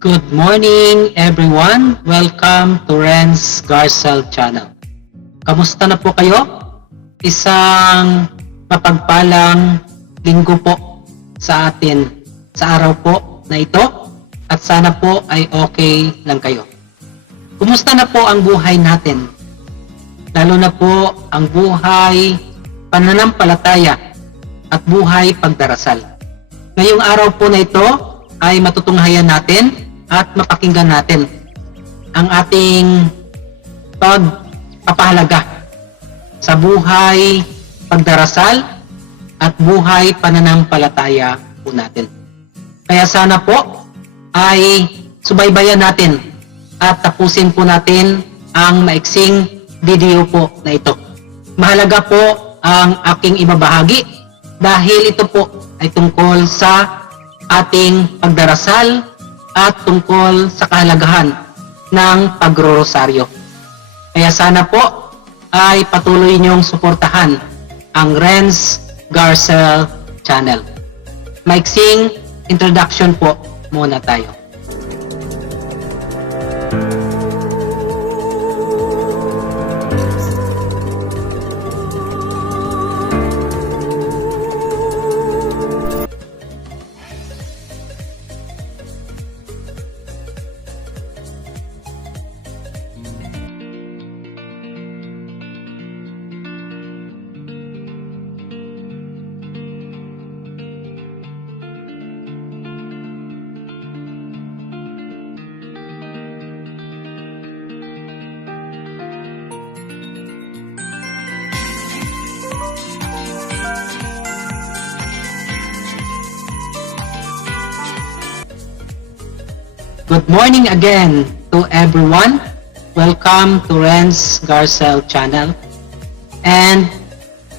Good morning everyone! Welcome to Renz Garcel Channel. Kamusta na po kayo? Isang mapagpalang linggo po sa atin sa araw po na ito at sana po ay okay lang kayo. Kumusta na po ang buhay natin? Lalo na po ang buhay pananampalataya at buhay pagdarasal. Ngayong araw po na ito ay matutunghayan natin at mapakinggan natin ang ating pagpapahalaga sa buhay pagdarasal at buhay pananampalataya po natin. Kaya sana po ay subaybayan natin at tapusin po natin ang maiksing video po na ito. Mahalaga po ang aking ibabahagi dahil ito po ay tungkol sa ating pagdarasal at tungkol sa kahalagahan ng pagrorosaryo. Kaya sana po ay patuloy niyong suportahan ang Renz Garcel Channel. Maiksing introduction po muna tayo. Good morning again to everyone. Welcome to Renz Garcel Channel. And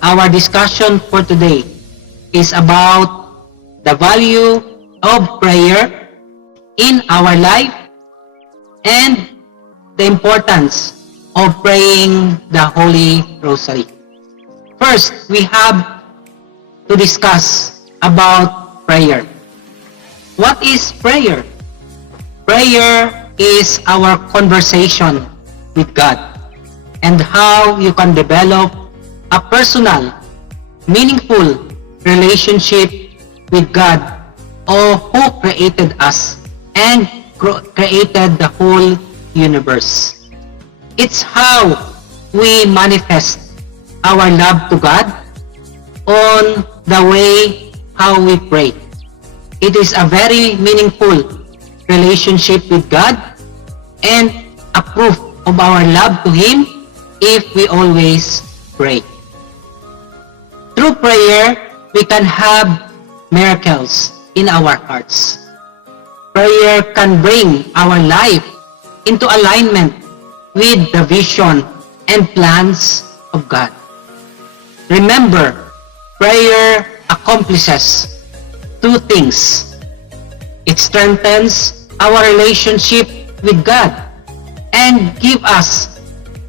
our discussion for today is about the value of prayer in our life and the importance of praying the Holy Rosary. First, we have to discuss about prayer. What is prayer? Prayer is our conversation with God and how you can develop a personal, meaningful relationship with God who created us and created the whole universe. It's how we manifest our love to God on the way how we pray. It is a very meaningful relationship with God and a proof of our love to Him if we always pray. Through prayer, we can have miracles in our hearts. Prayer can bring our life into alignment with the vision and plans of God. Remember, prayer accomplishes two things. It strengthens our relationship with God and give us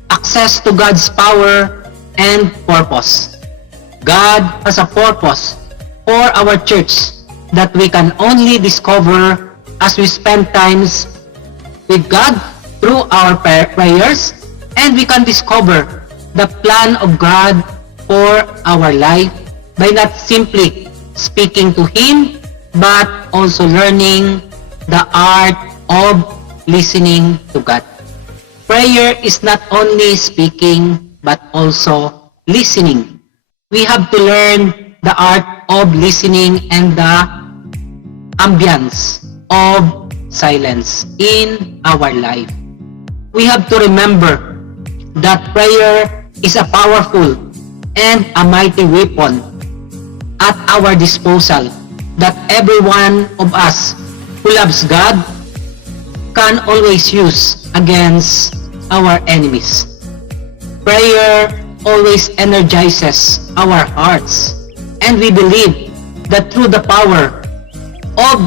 access to God's power and purpose. God has a purpose for our church that we can only discover as we spend times with God through our prayers, and we can discover the plan of God for our life by not simply speaking to Him but also learning the art of listening to God. Prayer is not only speaking but also listening. We have to learn the art of listening and the ambience of silence in our life. We have to remember that prayer is a powerful and a mighty weapon at our disposal that every one of us who loves God can always use against our enemies. Prayer always energizes our hearts, and we believe that through the power of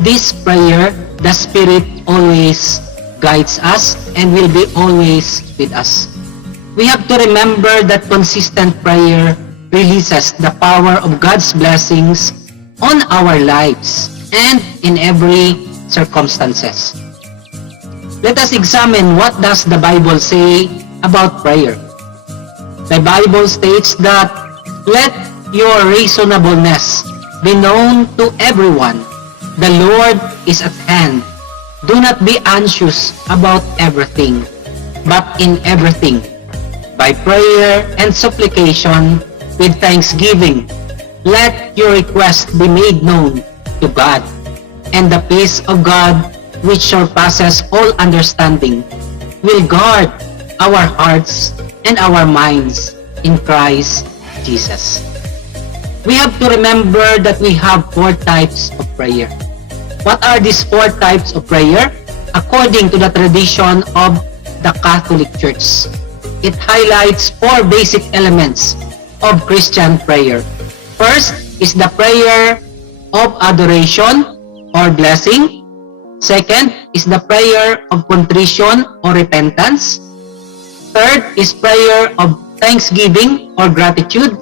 this prayer, the Spirit always guides us and will be always with us. We have to remember that consistent prayer releases the power of God's blessings on our lives and in every circumstances. Let us examine what does the Bible say about prayer. The Bible states that let your reasonableness be known to everyone. The Lord is at hand. Do not be anxious about everything, but in everything, by prayer and supplication with thanksgiving, let your request be made known to God. And the peace of God, which surpasses all understanding, will guard our hearts and our minds in Christ Jesus. We have to remember that we have 4 types of prayer. What are these 4 types of prayer? According to the tradition of the Catholic Church, it highlights 4 basic elements of Christian prayer. First is the prayer of adoration or blessing. Second is the prayer of contrition or repentance. Third is prayer of thanksgiving or gratitude.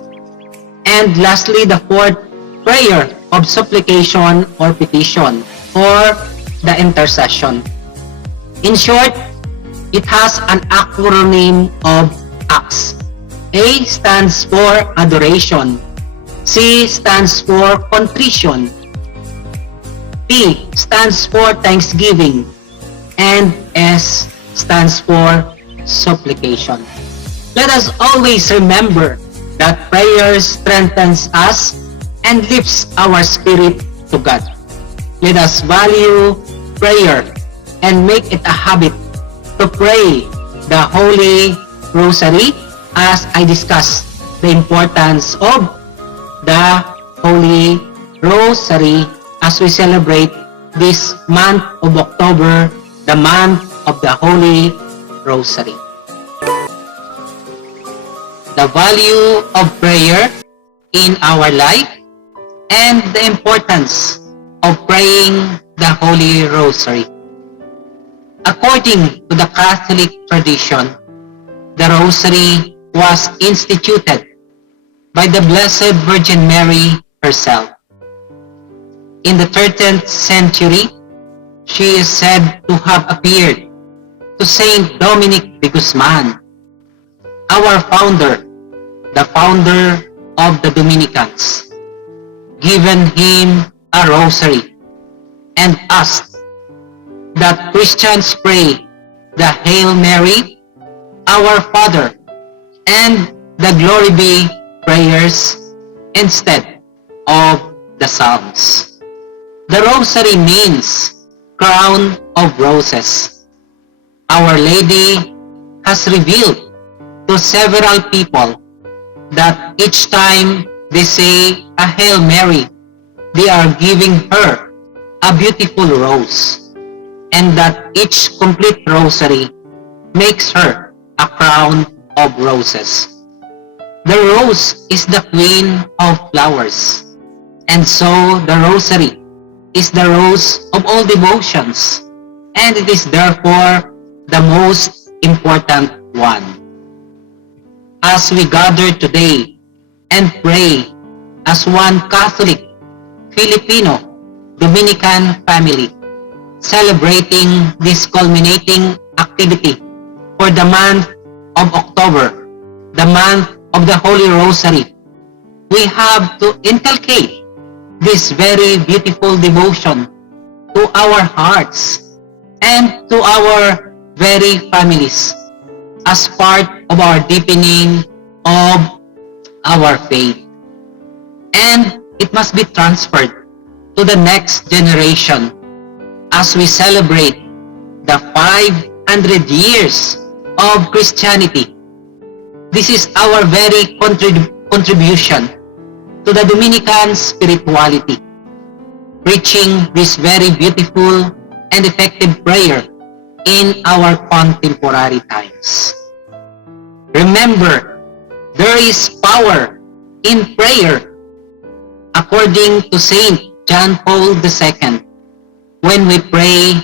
And lastly, the 4th, prayer of supplication or petition or the intercession. In short, it has an acronym of ACTS. A stands for adoration. C stands for contrition. P stands for thanksgiving. And S stands for supplication. Let us always remember that prayer strengthens us and lifts our spirit to God. Let us value prayer and make it a habit to pray the Holy Rosary, as I discussed the importance of the Holy Rosary as we celebrate this month of October, the month of the Holy Rosary. The value of prayer in our life and the importance of praying the Holy Rosary. According to the Catholic tradition, the Rosary was instituted by the Blessed Virgin Mary herself. In the 13th century, she is said to have appeared to Saint Dominic de Guzman, our founder, the founder of the Dominicans, given him a rosary and asked that Christians pray the Hail Mary, Our Father, and the Glory Be prayers instead of the Psalms. The rosary means crown of roses. Our Lady has revealed to several people that each time they say a Hail Mary, they are giving her a beautiful rose, and that each complete rosary makes her a crown of roses. The rose is the queen of flowers, and so the rosary is the rose of all devotions, and it is therefore the most important one. As we gather today and pray as one Catholic, Filipino, Dominican family, celebrating this culminating activity for the month of October, the month of the Holy Rosary, we have to inculcate this very beautiful devotion to our hearts and to our very families as part of our deepening of our faith. And it must be transferred to the next generation as we celebrate the 500 years of Christianity. This is our very contribution to the Dominican spirituality, preaching this very beautiful and effective prayer in our contemporary times. Remember, there is power in prayer. According to Saint John Paul II, when we pray,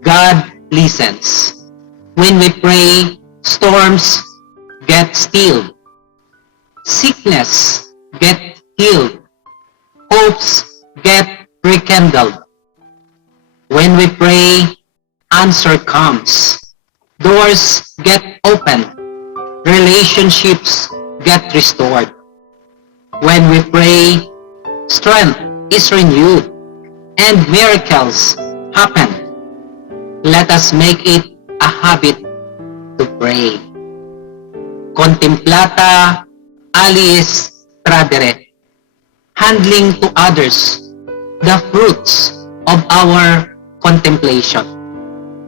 God listens. When we pray, storms get stilled. Sickness get healed. Hopes get rekindled. When we pray, answer comes. Doors get open. Relationships get restored. When we pray, strength is renewed and miracles happen. Let us make it a habit to pray. Contemplata aliis tradere, handling to others the fruits of our contemplation.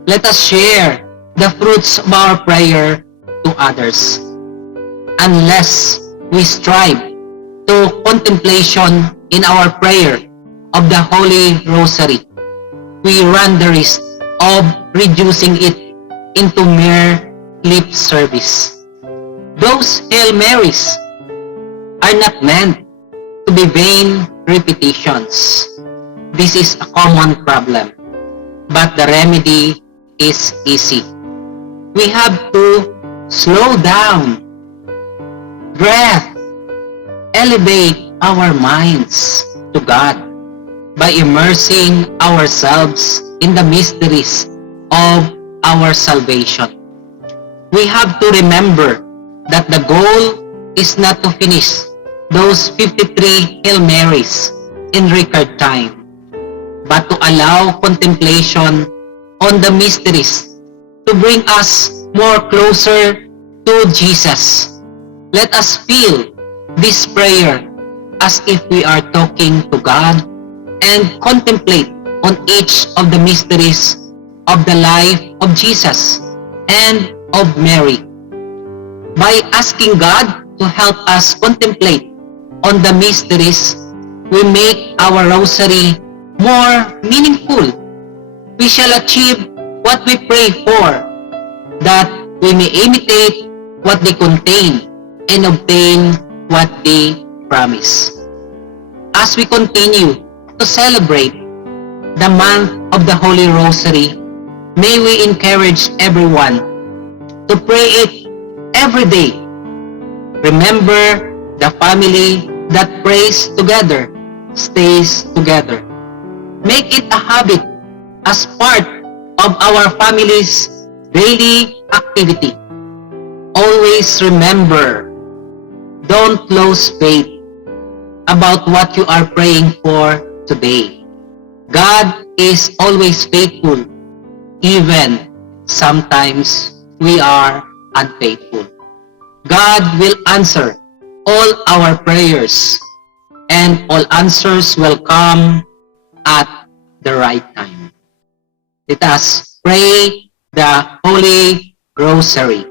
Let us share the fruits of our prayer to others. Unless we strive to contemplation in our prayer of the Holy Rosary, we run the risk of reducing it into mere lip service. Those Hail Marys are not meant to be vain repetitions. This is a common problem, but the remedy is easy. We have to slow down, breath, elevate our minds to God by immersing ourselves in the mysteries of our salvation. We have to remember that the goal is not to finish those 53 Hail Marys in record time, but to allow contemplation on the mysteries to bring us more closer to Jesus. Let us feel this prayer as if we are talking to God and contemplate on each of the mysteries of the life of Jesus and of Mary. By asking God to help us contemplate on the mysteries, we make our rosary more meaningful. We shall achieve what we pray for, that we may imitate what they contain and obtain what they promise. As we continue to celebrate the month of the Holy Rosary, may we encourage everyone to pray it every day. Remember, the family that prays together stays together. Make it a habit as part of our family's daily activity. Always remember, don't lose faith about what you are praying for today. God is always faithful, even sometimes we are unfaithful. God will answer all our prayers, and all answers will come at the right time. Let us pray the Holy Rosary.